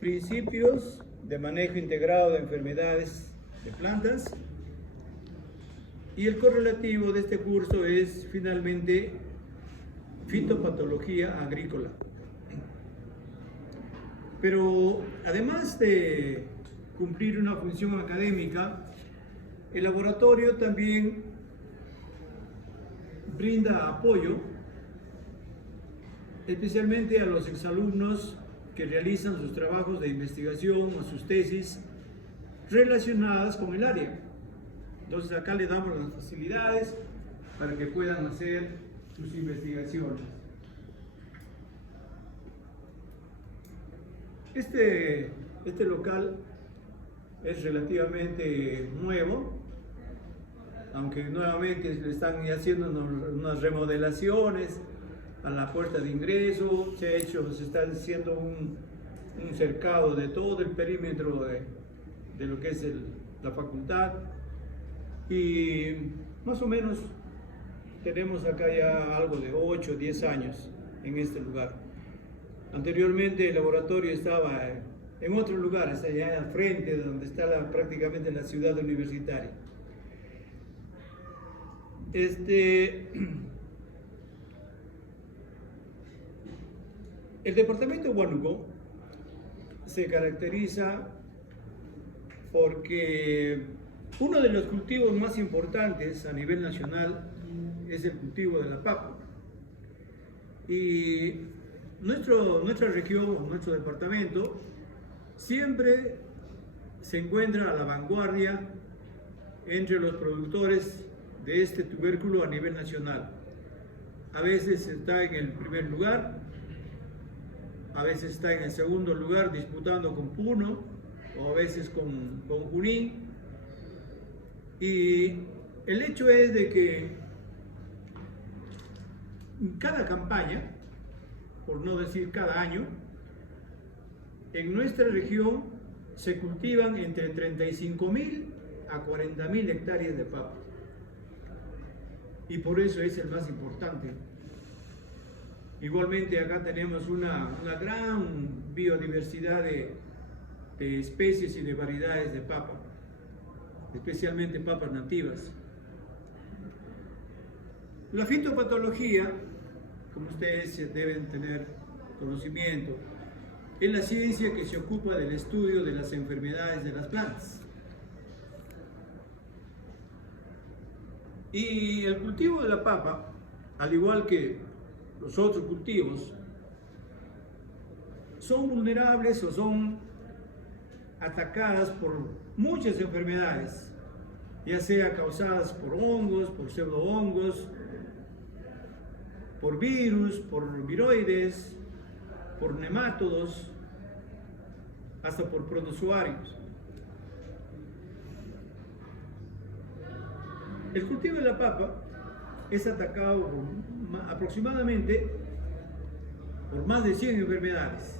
principios de manejo integrado de enfermedades de plantas, y el correlativo de este curso es finalmente fitopatología agrícola. Pero además de cumplir una función académica, el laboratorio también brinda apoyo especialmente a los exalumnos que realizan sus trabajos de investigación o sus tesis relacionadas con el área. Entonces acá les damos las facilidades para que puedan hacer sus investigaciones. Este local es relativamente nuevo, aunque nuevamente le están haciendo unas remodelaciones a la puerta de ingreso, se está haciendo un cercado de todo el perímetro de lo que es la facultad, y más o menos tenemos acá ya algo de 8 o 10 años en este lugar. Anteriormente el laboratorio estaba en otro lugar, hasta allá al frente, donde está prácticamente la ciudad universitaria. El departamento de Huánuco se caracteriza porque uno de los cultivos más importantes a nivel nacional es el cultivo de la papa. Y nuestra región, nuestro departamento, siempre se encuentra a la vanguardia entre los productores de este tubérculo a nivel nacional. A veces está en el primer lugar, a veces está en el segundo lugar disputando con Puno, o a veces con Junín. Y el hecho es de que cada campaña, por no decir cada año, en nuestra región se cultivan entre 35.000 a 40.000 hectáreas de papa. Y por eso es el más importante. Igualmente acá tenemos una gran biodiversidad de especies y de variedades de papa, especialmente papas nativas. La fitopatología, como ustedes deben tener conocimiento, es la ciencia que se ocupa del estudio de las enfermedades de las plantas. Y el cultivo de la papa, al igual que los otros cultivos, son vulnerables o son atacadas por muchas enfermedades, ya sea causadas por hongos, por pseudohongos, por virus, por viroides, por nemátodos, hasta por protozoarios. El cultivo de la papa es atacado aproximadamente por más de 100 enfermedades.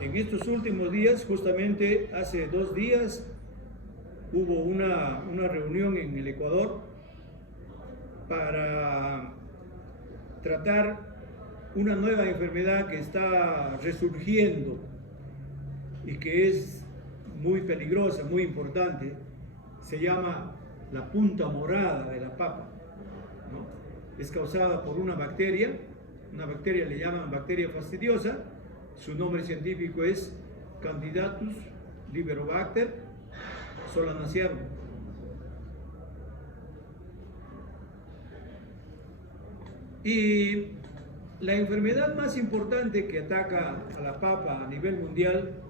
En estos últimos días, justamente hace 2 días, hubo una reunión en el Ecuador para tratar una nueva enfermedad que está resurgiendo y que es muy peligrosa, muy importante. Se llama la punta morada de la papa, ¿no? Es causada por una bacteria le llaman bacteria fastidiosa. Su nombre científico es Candidatus liberobacter solanacearum. Y la enfermedad más importante que ataca a la papa a nivel mundial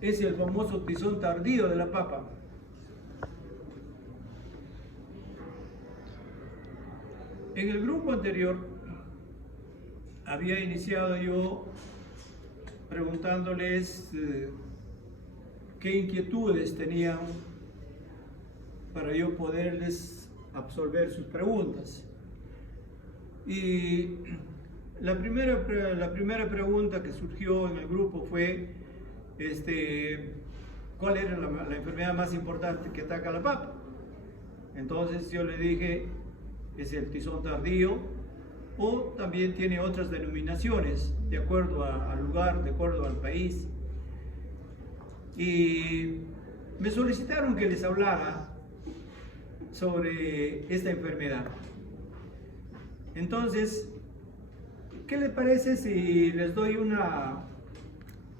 es el famoso tizón tardío de la papa. En el grupo anterior había iniciado yo preguntándoles qué inquietudes tenían para yo poderles absolver sus preguntas. Y la primera pregunta que surgió en el grupo fue ¿cuál era la enfermedad más importante que ataca a la papa? Entonces yo le dije, es el tizón tardío, o también tiene otras denominaciones de acuerdo al lugar, de acuerdo al país. Y me solicitaron que les hablara sobre esta enfermedad. Entonces, ¿qué les parece si les doy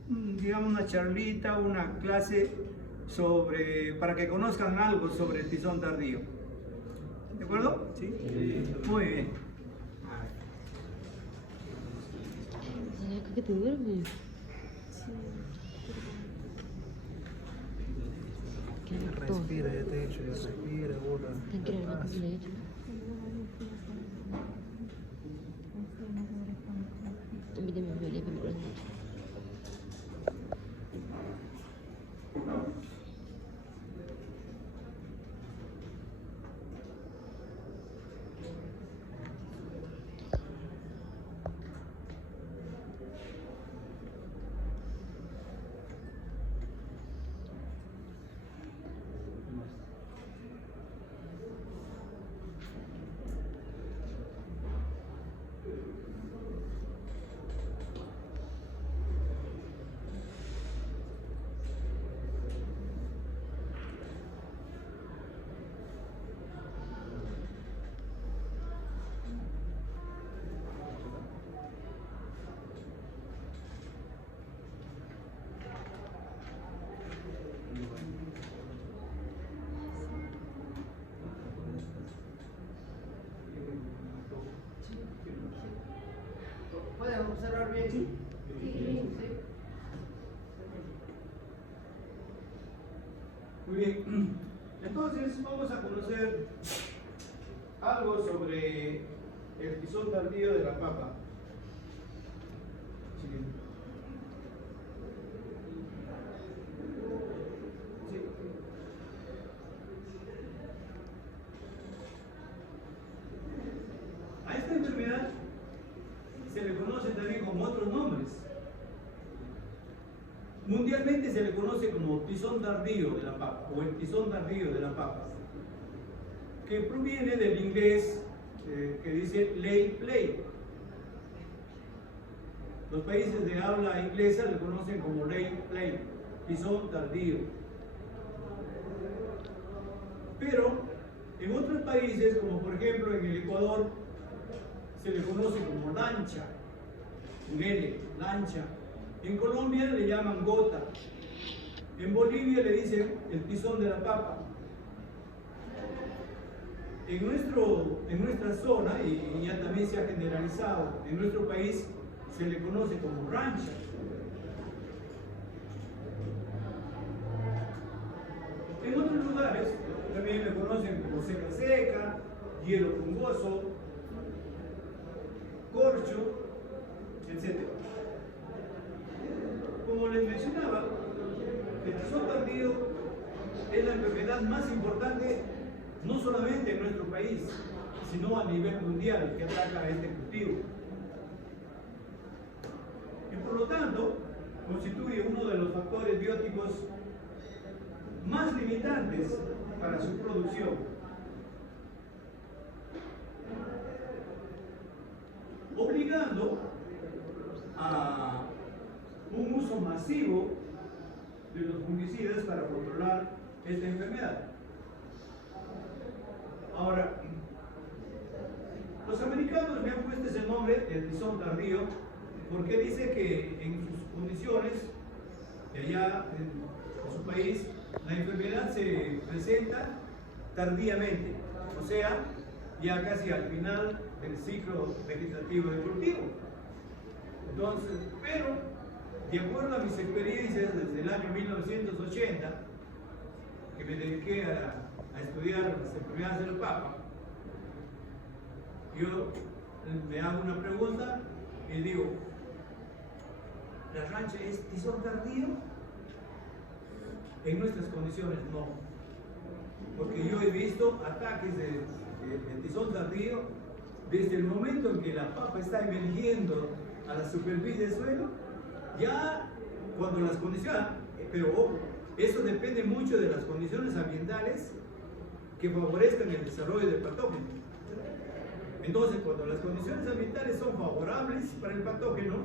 digamos, una charlita, una clase para que conozcan algo sobre el tizón tardío? ¿De acuerdo? ¿Sí? Muy bien. ¿Qué te duerme? Respira, ya te he dicho, ya respira, bola. Tranquila, no te le he hecho. A mí también me duele, pero no. ¿Pueden observar bien? Sí. Muy bien. Entonces vamos a conocer algo sobre el tizón tardío de la papa. Sí. A esta enfermedad se le conoce también con otros nombres. Mundialmente se le conoce como tizón tardío de la papa o el tizón tardío de la papa, que proviene del inglés que dice late plague. Los países de habla inglesa le conocen como late plague, tizón tardío. Pero en otros países, como por ejemplo en el Ecuador, se le conoce como lancha, con L, lancha. En Colombia le llaman gota. En Bolivia le dicen el tizón de la papa. En nuestra zona, y ya también se ha generalizado, en nuestro país se le conoce como rancha. En otros lugares también le conocen como seca seca, hielo fungoso, corcho, etc. Como les mencionaba, el tizón tardío es la enfermedad más importante no solamente en nuestro país, sino a nivel mundial que ataca a este cultivo. Y por lo tanto, constituye uno de los factores bióticos más limitantes para su producción. Obligando a un uso masivo de los fungicidas para controlar esta enfermedad. Ahora, los americanos le han puesto ese nombre, el tizón tardío, porque dice que en sus condiciones, allá en su país, la enfermedad se presenta tardíamente, o sea, ya casi al final del ciclo vegetativo del cultivo. Entonces, pero de acuerdo a mis experiencias desde el año 1980, que me dediqué a estudiar las enfermedades del papa, yo me hago una pregunta y digo, ¿la rancha es tizón tardío? En nuestras condiciones no, porque yo he visto ataques de tizón tardío desde el momento en que la papa está emergiendo a la superficie del suelo, ya cuando las condiciones, pero ojo, eso depende mucho de las condiciones ambientales que favorezcan el desarrollo del patógeno. Entonces, cuando las condiciones ambientales son favorables para el patógeno,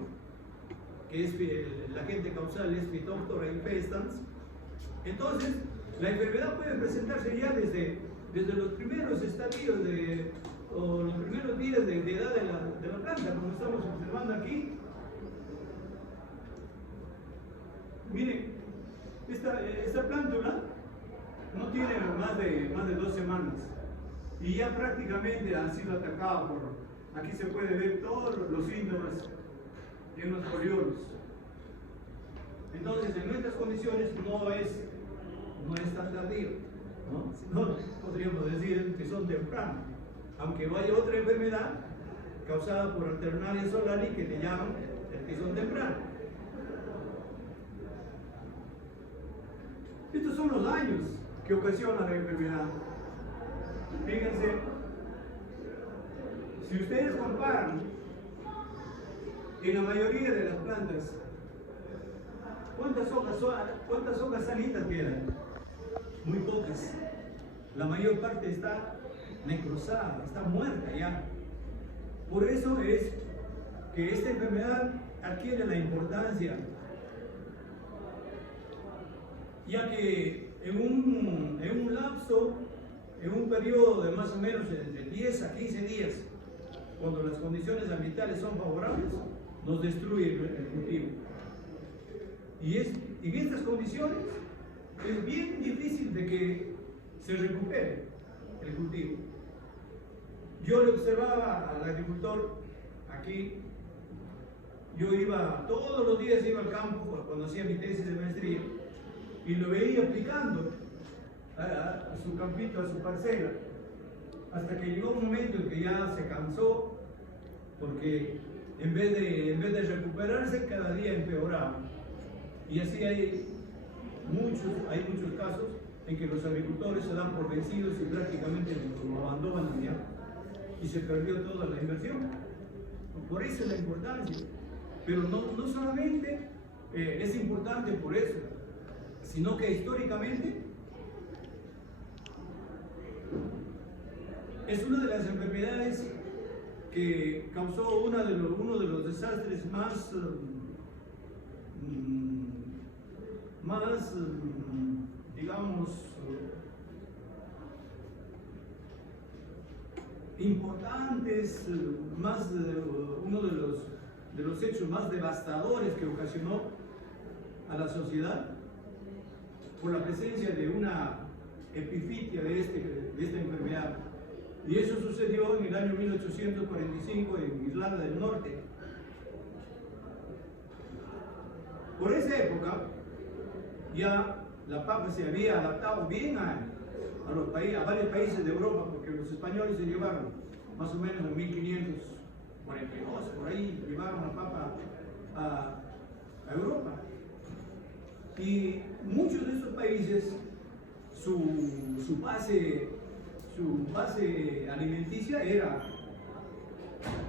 que es el agente causal es Phytophthora infestans, entonces la enfermedad puede presentarse ya desde los primeros estadios o los primeros días de edad de la planta, como estamos observando aquí. Miren, esta plántula no tiene más de 2 semanas y ya prácticamente ha sido atacada aquí se puede ver todos los síntomas en los foliolos. Entonces, en nuestras condiciones no es tan tardío, ¿no? Sino podríamos decir que son tempranos, aunque vaya otra enfermedad causada por Alternaria solari que le llaman el tizón temprano. Estos son los daños que ocasiona la enfermedad. Fíjense, si ustedes comparan en la mayoría de las plantas, ¿cuántas hojas sanitas quedan? Muy pocas. La mayor parte está necrosada, está muerta ya. Por eso es que esta enfermedad adquiere la importancia, ya que en un lapso, en un periodo de más o menos de 10 a 15 días, cuando las condiciones ambientales son favorables, nos destruye el cultivo. Y en estas condiciones es bien difícil de que se recupere el cultivo. Yo le observaba al agricultor aquí, yo iba todos los días al campo cuando hacía mi tesis de maestría y lo veía aplicando a su campito, a su parcela, hasta que llegó un momento en que ya se cansó, porque en vez de recuperarse cada día empeoraba. Y así hay muchos casos en que los agricultores se dan por vencidos y prácticamente lo abandonan ya, y se perdió toda la inversión. Por eso es la importancia. Pero no solamente es importante por eso, sino que históricamente es una de las enfermedades que causó uno de los desastres más digamos, importantes, uno de los hechos más devastadores que ocasionó a la sociedad por la presencia de una epifitia de esta enfermedad. Y eso sucedió en el año 1845 en Irlanda del Norte. Por esa época ya la papa se había adaptado bien a varios países de Europa, porque los españoles se llevaron más o menos en 1542, por ahí llevaron la papa a Europa. Y muchos de esos países, su base alimenticia era,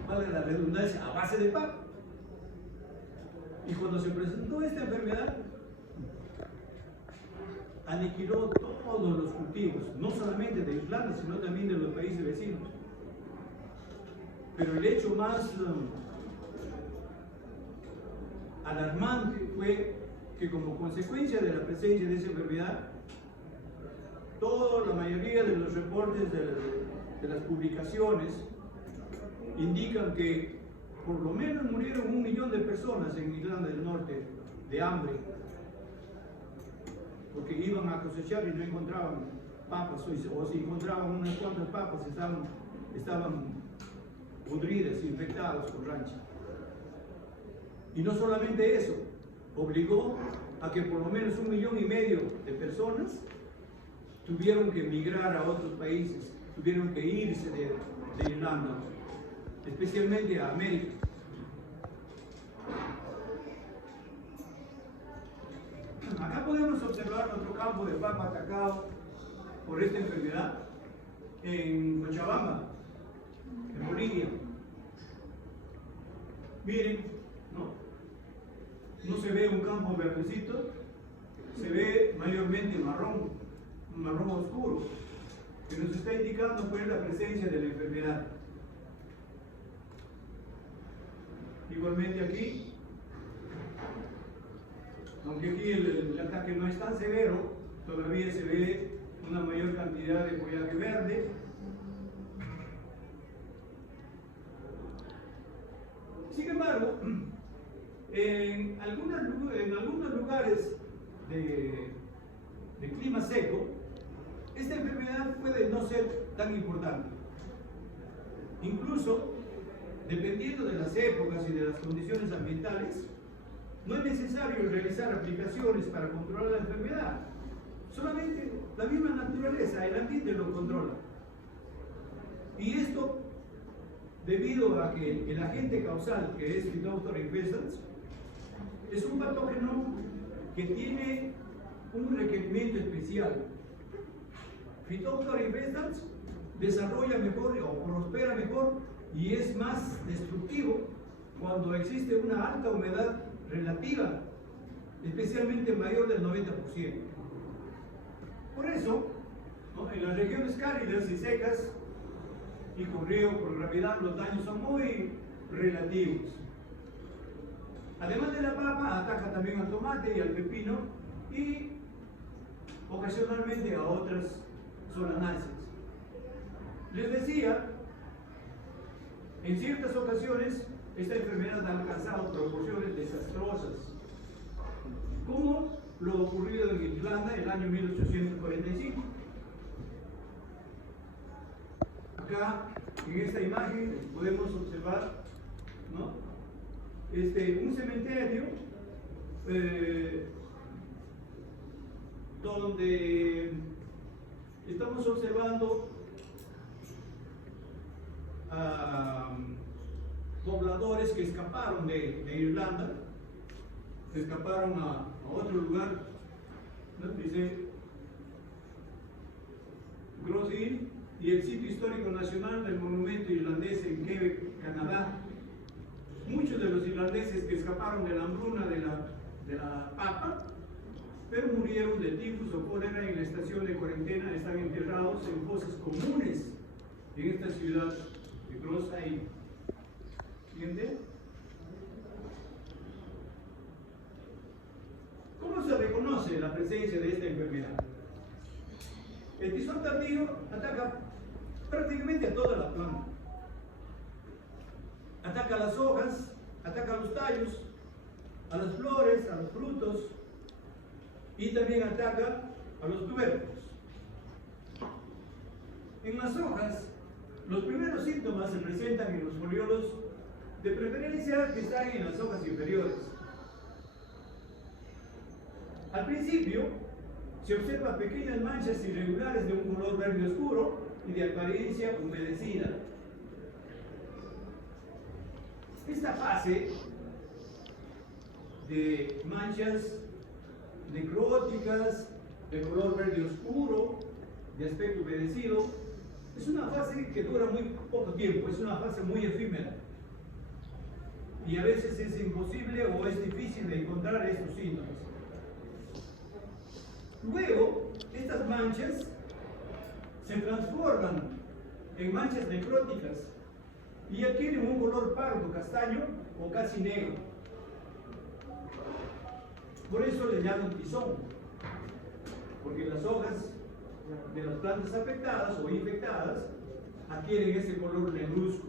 vale la redundancia, a base de papa. Y cuando se presentó esta enfermedad, aniquiló todos los cultivos, no solamente de Irlanda, sino también de los países vecinos. Pero el hecho más alarmante fue que como consecuencia de la presencia de esa enfermedad, la mayoría de los reportes de las publicaciones indican que por lo menos murieron 1 millón de personas en Irlanda del Norte de hambre, porque iban a cosechar y no encontraban papas, o si encontraban unas cuantas papas estaban podridas, infectadas por rancha. Y no solamente eso, obligó a que por lo menos 1,5 millones de personas tuvieron que emigrar a otros países, tuvieron que irse de Irlanda, especialmente a América. Acá podemos observar otro campo de papa atacado por esta enfermedad en Cochabamba, en Bolivia. Miren, no se ve un campo verdecito, se ve mayormente marrón oscuro, que nos está indicando pues la presencia de la enfermedad. Igualmente aquí, aunque aquí el ataque no es tan severo, todavía se ve una mayor cantidad de follaje verde. Sin embargo, en algunos lugares de clima seco, esta enfermedad puede no ser tan importante. Incluso, dependiendo de las épocas y de las condiciones ambientales, no es necesario realizar aplicaciones para controlar la enfermedad. Solamente la misma naturaleza, el ambiente lo controla. Y esto debido a que el agente causal, que es Phytophthora infestans, es un patógeno que tiene un requerimiento especial. Phytophthora infestans desarrolla mejor o prospera mejor y es más destructivo cuando existe una alta humedad relativa, especialmente mayor del 90%. Por eso, ¿no?, en las regiones cálidas y secas y con riego por gravedad, los daños son muy relativos. Además de la papa, ataca también al tomate y al pepino y ocasionalmente a otras solanáceas. Les decía, en ciertas ocasiones esta enfermedad ha alcanzado proporciones desastrosas, como lo ocurrido en Irlanda en el año 1845. Acá, en esta imagen, podemos observar, ¿no?, un cementerio donde estamos observando a pobladores que escaparon de Irlanda, que escaparon a otro lugar, ¿no? Dice Grosse Ile y el sitio histórico nacional del monumento irlandés en Quebec, Canadá. Muchos de los irlandeses que escaparon de la hambruna de la papa, pero murieron de tifus o cólera en la estación de cuarentena, están enterrados en fosas comunes en esta ciudad de Grosse Ile. ¿Siguiente? ¿Cómo se reconoce la presencia de esta enfermedad? El tizón tardío ataca prácticamente a toda la planta. Ataca a las hojas, ataca a los tallos, a las flores, a los frutos y también ataca a los tubérculos. En las hojas, los primeros síntomas se presentan en los foliolos, de preferencia que están en las hojas inferiores. Al principio, se observan pequeñas manchas irregulares de un color verde oscuro y de apariencia humedecida. Esta fase de manchas necróticas, de color verde oscuro, de aspecto humedecido, es una fase que dura muy poco tiempo, es una fase muy efímera. Y a veces es imposible o es difícil de encontrar estos síntomas. Luego, estas manchas se transforman en manchas necróticas y adquieren un color pardo, castaño o casi negro. Por eso le llaman tizón, porque las hojas de las plantas afectadas o infectadas adquieren ese color negruzco.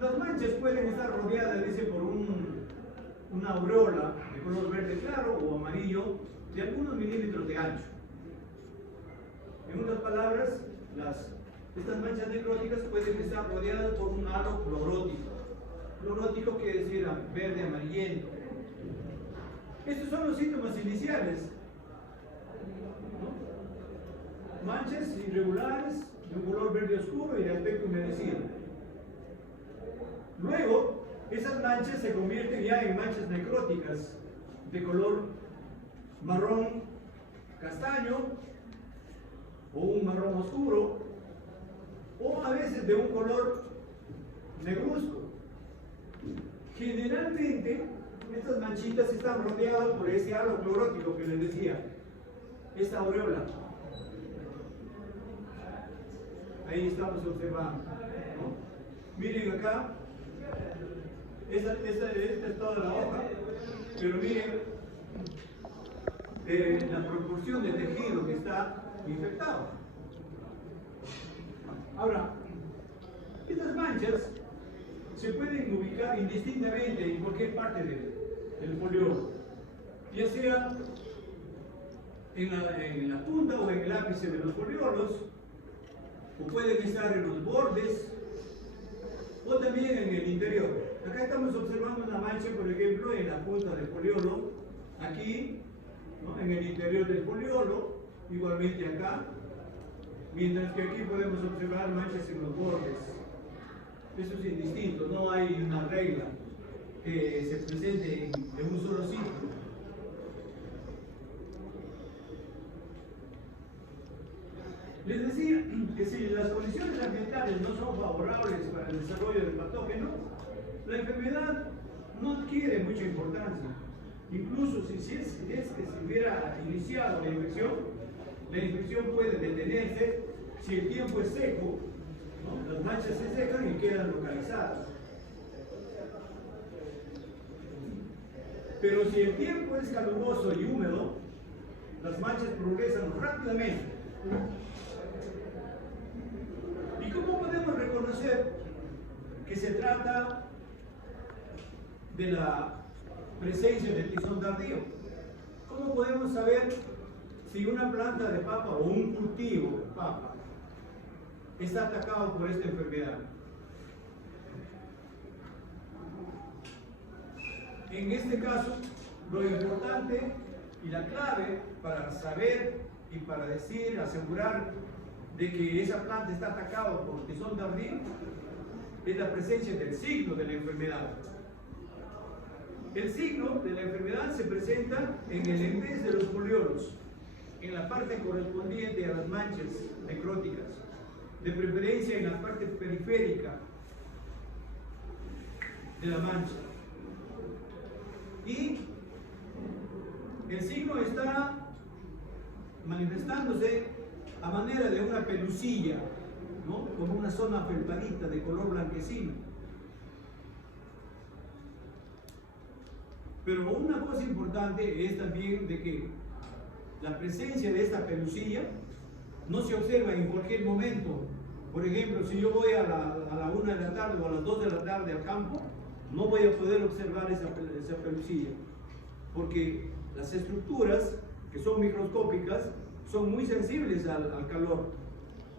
Las manchas pueden estar rodeadas, dice, por una aureola de color verde claro o amarillo de algunos milímetros de ancho. En otras palabras, estas manchas necróticas pueden estar rodeadas por un halo clorótico. Clorótico quiere decir verde amarillento. Estos son los síntomas iniciales, ¿no? Manchas irregulares de un color verde oscuro y de aspecto humedecido. Luego, esas manchas se convierten ya en manchas necróticas de color marrón castaño o un marrón oscuro, o a veces de un color negruzco. Generalmente, estas manchitas están rodeadas por ese halo clorótico que les decía, esta aureola. Ahí estamos observando, ¿no? Miren acá, esta es toda la hoja, pero miren la proporción de tejido que está infectado. Ahora, estas manchas se pueden ubicar indistintamente en cualquier parte del foliolo, ya sea en la punta o en el ápice de los foliolos, o pueden estar en los bordes, o también en el interior. Acá estamos observando una mancha, por ejemplo, en la punta del foliolo, aquí, ¿no? En el interior del foliolo, igualmente acá, mientras que aquí podemos observar manchas en los bordes. Eso es indistinto, no hay una regla que se presente en un solo sitio. Les decía que si las condiciones ambientales no son favorables para el desarrollo del patógeno, la enfermedad no adquiere mucha importancia. Incluso si es que se hubiera iniciado la infección puede detenerse si el tiempo es seco, ¿no? Las manchas se secan y quedan localizadas. Pero si el tiempo es caluroso y húmedo, las manchas progresan rápidamente. ¿Y cómo podemos reconocer que se trata de la presencia del tizón tardío? ¿Cómo podemos saber si una planta de papa o un cultivo de papa está atacado por esta enfermedad? En este caso, lo importante y la clave para saber y para decir, asegurar de que esa planta está atacada por tizón tardío es la presencia del signo de la enfermedad. El signo de la enfermedad se presenta en el envés de los foliolos, en la parte correspondiente a las manchas necróticas, de preferencia en la parte periférica de la mancha. Y el signo está manifestándose a manera de una pelusilla, ¿no? Como una zona felpadita de color blanquecino. Pero una cosa importante es también de que la presencia de esta pelusilla no se observa en cualquier momento. Por ejemplo, si yo voy a la 1 de la tarde o a las 2 de la tarde al campo, no voy a poder observar esa pelusilla, porque las estructuras que son microscópicas son muy sensibles al calor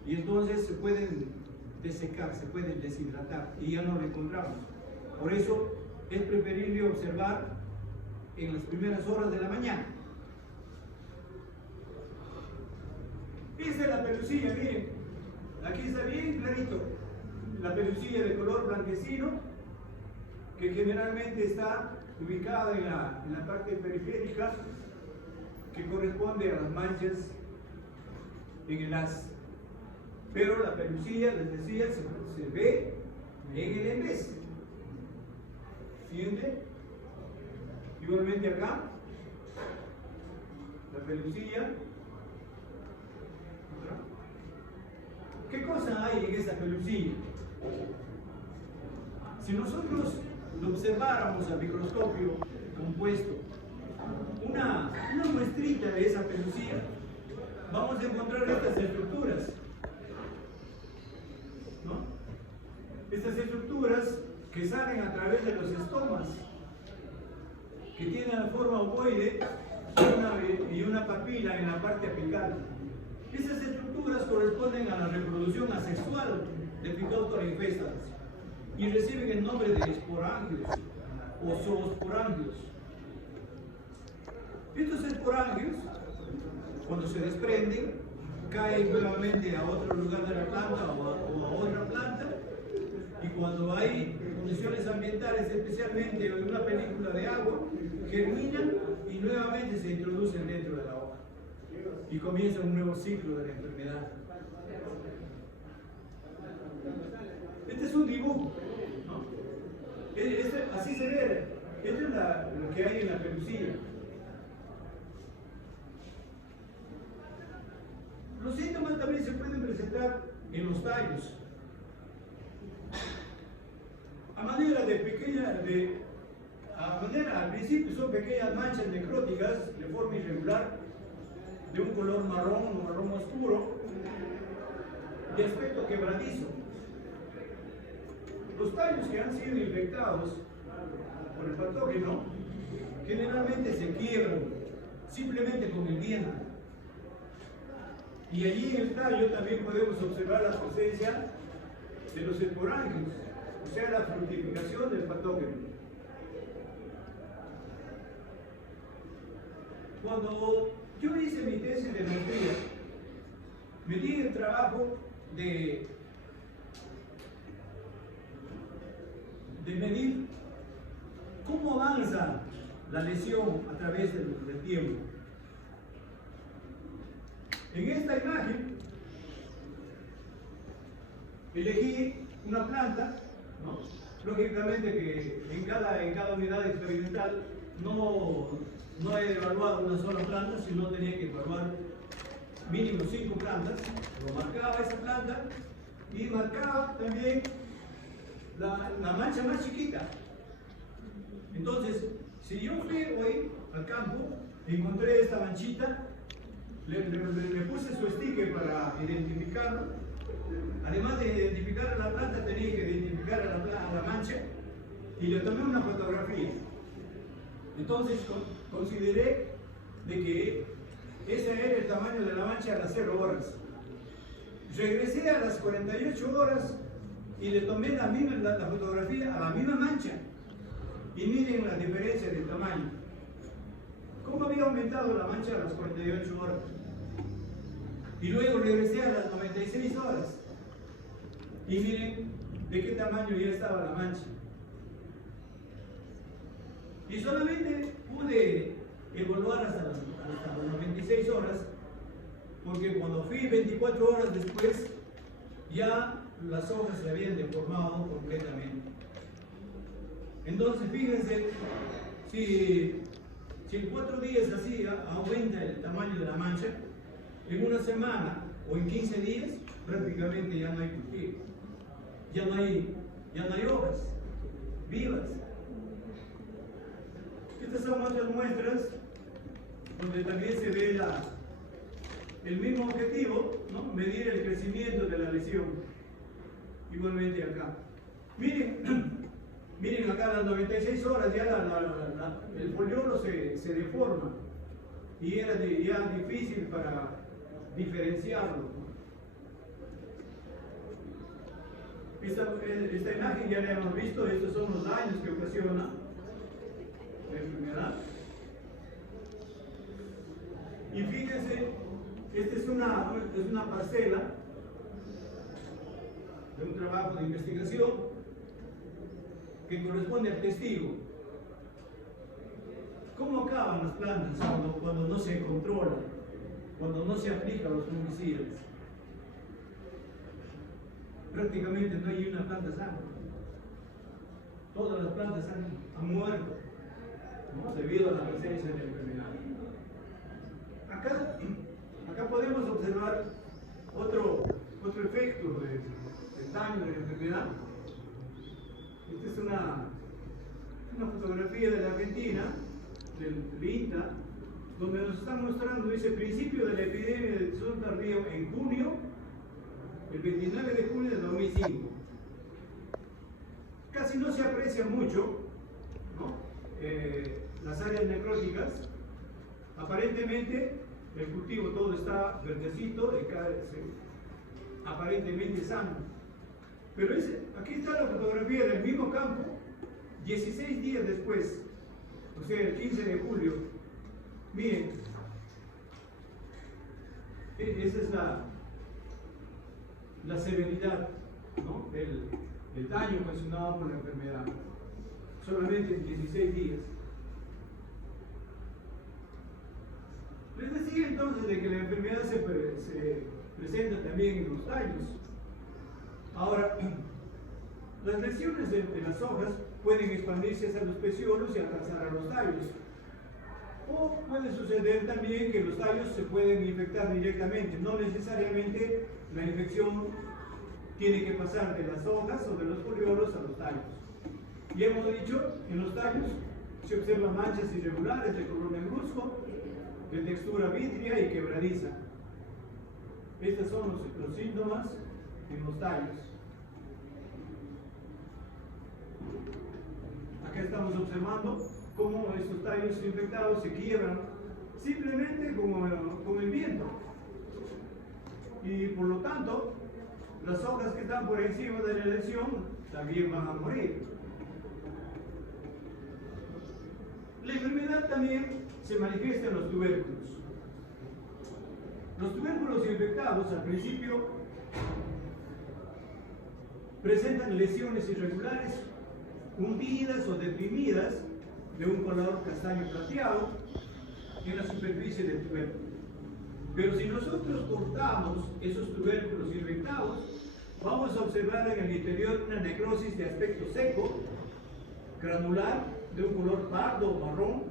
y entonces se pueden desecar, se pueden deshidratar y ya no lo encontramos. Por eso es preferible observar en las primeras horas de la mañana. Esa es la pelusilla, miren, aquí está bien clarito, la pelusilla de color blanquecino que generalmente está ubicada en la parte periférica que corresponde a las manchas en el haz. Pero la pelusilla, les decía, se ve en el envés. ¿Siguiente? Igualmente acá, la pelusilla. ¿Qué cosa hay en esa pelusilla? Si nosotros lo observáramos al microscopio compuesto, una muestrita de esa pelusilla, vamos a encontrar estas estructuras, ¿no? Estas estructuras que salen a través de los estomas, que tienen la forma ovoide y una papila en la parte apical. Esas estructuras corresponden a la reproducción asexual de Phytophthora infestans y reciben el nombre de esporangios o zoosporangios. Estos esporangios, cuando se desprenden, caen nuevamente a otro lugar de la planta o a otra planta, y cuando hay condiciones ambientales, especialmente en una película de agua, germinan y nuevamente se introducen dentro de la hoja y comienza un nuevo ciclo de la enfermedad. Este es un dibujo, ¿no? Así se ve. Esto es lo que hay en la pelusilla. Los síntomas también se pueden presentar en los tallos. al principio son pequeñas manchas necróticas de forma irregular, de un color marrón o marrón oscuro, de aspecto quebradizo. Los tallos que han sido infectados por el patógeno generalmente se quiebran simplemente con el viento. Y allí en el tallo también podemos observar la presencia de los esporangios, o sea, la fructificación del patógeno. Cuando yo hice mi tesis de maestría, me di el trabajo de medir cómo avanza la lesión a través del tiempo. En esta imagen elegí una planta, ¿no? Lógicamente que en cada unidad experimental no he evaluado una sola planta, sino tenía que evaluar mínimo 5 plantas. Lo marcaba esa planta y marcaba también la mancha más chiquita. Entonces, si yo fui hoy al campo, encontré esta manchita, le puse su sticker para identificarlo. Además de identificar a la planta, tenía que identificar a la mancha y le tomé una fotografía. Entonces consideré de que ese era el tamaño de la mancha a las 0 horas. Regresé a las 48 horas y le tomé la fotografía a la misma mancha. Y miren la diferencia del tamaño. ¿Cómo había aumentado la mancha a las 48 horas? Y luego regresé a las 96 horas. Y miren de qué tamaño ya estaba la mancha. Y solamente pude evaluar hasta las 96 horas, porque cuando fui 24 horas después, ya las hojas se habían deformado completamente. Entonces, fíjense, si en 4 días así aumenta el tamaño de la mancha, en una semana o en 15 días, prácticamente ya no hay cultivo, ya no hay hojas vivas. Estas son otras muestras donde también se ve el mismo objetivo, ¿no? Medir el crecimiento de la lesión. Igualmente acá. Miren acá a las 96 horas ya el foliolo se deforma y era ya difícil para diferenciarlo. Esta imagen ya la hemos visto, estos son los daños que ocasiona la enfermedad. Y fíjense, esta es una parcela de un trabajo de investigación que corresponde al testigo. ¿Cómo acaban las plantas cuando no se controlan, cuando no se aplican los fungicidas? Prácticamente no hay una planta sana. Todas las plantas han muerto, ¿no? Debido a la presencia de la enfermedad. Acá podemos observar otro efecto del daño de la enfermedad. Esta es una fotografía de la Argentina, del INTA, donde nos están mostrando ese principio de la epidemia de desorden tardío en junio, el 29 de junio de 2005. Casi no se aprecia mucho, ¿no? Las áreas necróticas. Aparentemente el cultivo todo está verdecito, aparentemente sano. Pero aquí está la fotografía del mismo campo, 16 días después, o sea, el 15 de julio. Miren, esa es la severidad, ¿no? del daño ocasionado por la enfermedad. Solamente en 16 días. Les decía entonces de que la enfermedad se presenta también en los tallos. Ahora, las lesiones de las hojas pueden expandirse hacia los peciolos y alcanzar a los tallos. O puede suceder también que los tallos se pueden infectar directamente. No necesariamente la infección tiene que pasar de las hojas o de los foliolos a los tallos. Y hemos dicho, en los tallos se observan manchas irregulares de color negruzco, de textura vítrea y quebradiza. Estos son los síntomas en los tallos. Acá estamos observando cómo estos tallos infectados se quiebran simplemente con el viento. Y por lo tanto, las hojas que están por encima de la lesión también van a morir. La enfermedad también se manifiesta en los tubérculos. Los tubérculos infectados al principio presentan lesiones irregulares, hundidas o deprimidas de un color castaño plateado en la superficie del tubérculo. Pero si nosotros cortamos esos tubérculos infectados, vamos a observar en el interior una necrosis de aspecto seco, granular, de un color pardo o marrón,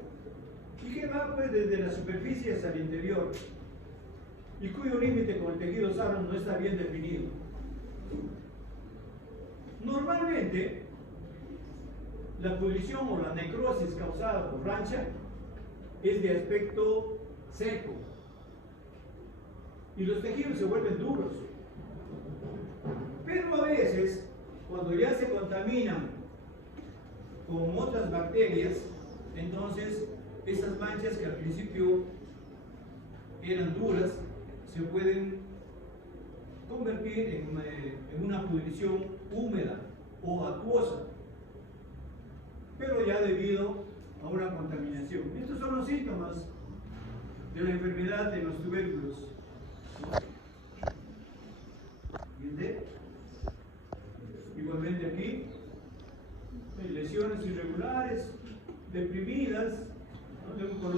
y que va pues desde la superficie hasta el interior, y cuyo límite con el tejido sano no está bien definido. Normalmente, la pudrición o la necrosis causada por rancha es de aspecto seco, y los tejidos se vuelven duros. Pero a veces, cuando ya se contaminan con otras bacterias, entonces esas manchas que al principio eran duras se pueden convertir en una pudrición húmeda o acuosa, pero ya debido a una contaminación. Estos son los síntomas de la enfermedad de los tubérculos. Igualmente aquí, lesiones irregulares, deprimidas, ¿no? De un color